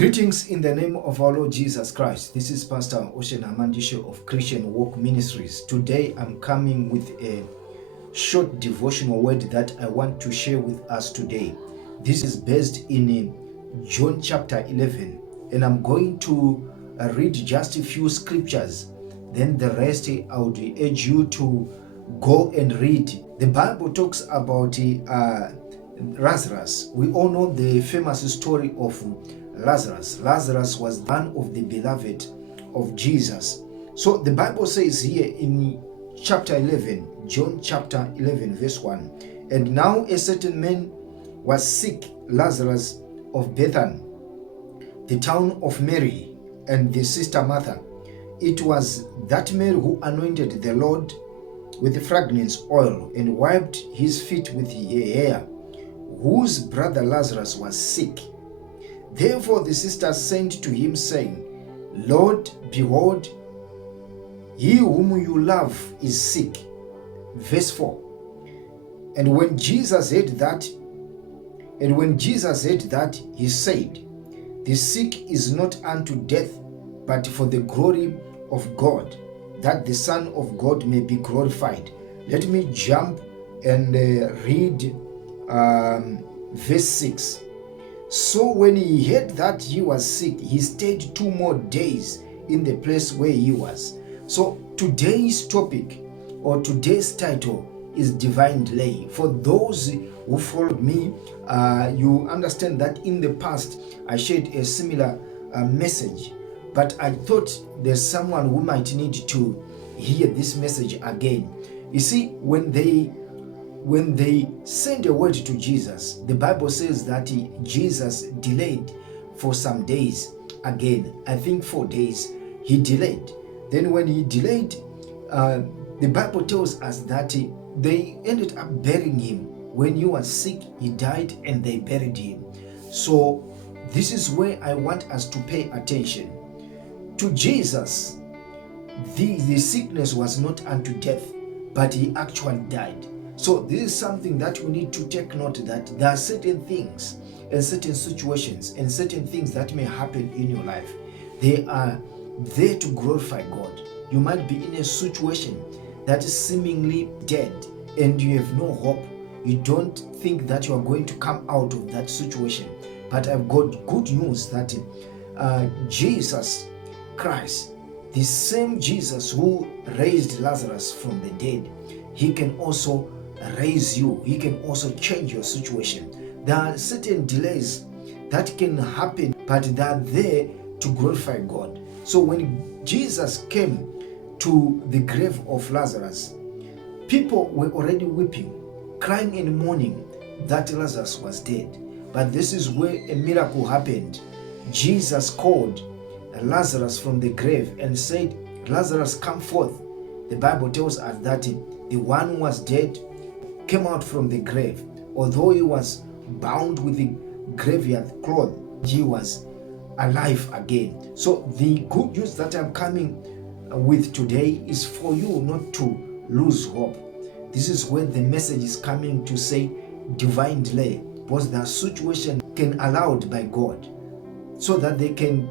Greetings in the name of our Lord Jesus Christ. This is Pastor Hamandishe of Christian Walk Ministries. Today I'm coming with a short devotional word that I want to share with us today. This is based in John chapter 11, and I'm going to read just a few scriptures. Then the rest I would urge you to go and read. The Bible talks about Lazarus. We all know the famous story of Lazarus. Lazarus was one of the beloved of Jesus. So the Bible says here in chapter 11, John chapter 11 verse 1, and now a certain man was sick, Lazarus of Bethany, the town of Mary and the sister Martha. It was that Mary who anointed the Lord with the fragrance oil and wiped his feet with her hair, whose brother Lazarus was sick. Therefore the sisters sent to him, saying, Lord, behold, he whom you love is sick. Verse 4. And when Jesus heard that, he said, the sick is not unto death, but for the glory of God, that the Son of God may be glorified. Let me jump and read verse 6. So when he heard that he was sick, he stayed 2 more days in the place where he was. So today's topic or today's title is divine delay. For those who followed me, you understand that in the past I shared a similar message, but I thought there's someone who might need to hear this message again. You see, when they sent a word to Jesus, the Bible says that Jesus delayed for some days. Again, I think 4 days he delayed. Then when he delayed, the Bible tells us that they ended up burying him. When he was sick, he died and they buried him. So this is where I want us to pay attention. To Jesus, the sickness was not unto death, but he actually died. So this is something that we need to take note, that there are certain things and certain situations and certain things that may happen in your life. They are there to glorify God. You might be in a situation that is seemingly dead and you have no hope. You don't think that you are going to come out of that situation. But I've got good news that Jesus Christ, the same Jesus who raised Lazarus from the dead, he can also raise you. He can also change your situation. There are certain delays that can happen, but they are there to glorify God. So when Jesus came to the grave of Lazarus, people were already weeping, crying and mourning that Lazarus was dead. But this is where a miracle happened. Jesus called Lazarus from the grave and said, Lazarus, come forth. The Bible tells us that the one who was dead came out from the grave. Although he was bound with the graveyard cloth, he was alive again. So the good news that I'm coming with today is for you not to lose hope. This is where the message is coming to say divine delay, because the situation can allowed by God so that they can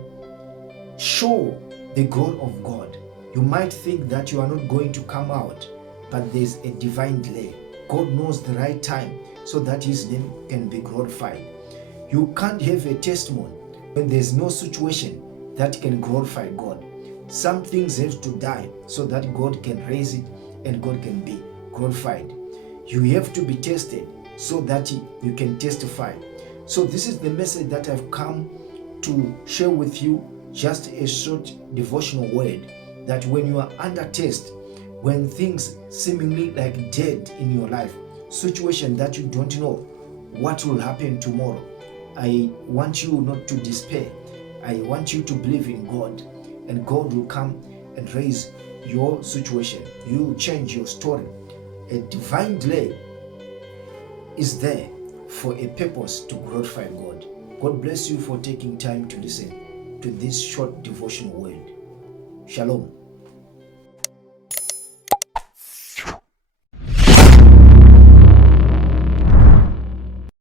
show the glory of God. You might think that you are not going to come out, but there's a divine delay. God knows the right time so that his name can be glorified. You can't have a testimony when there's no situation that can glorify God. Some things have to die so that God can raise it and God can be glorified. You have to be tested so that you can testify. So this is the message that I've come to share with you, just a short devotional word, that when you are under test, when things seemingly like dead in your life, situation that you don't know what will happen tomorrow, I want you not to despair. I want you to believe in God, and God will come and raise your situation. You will change your story. A divine delay is there for a purpose to glorify God. God bless you for taking time to listen to this short devotional word. Shalom.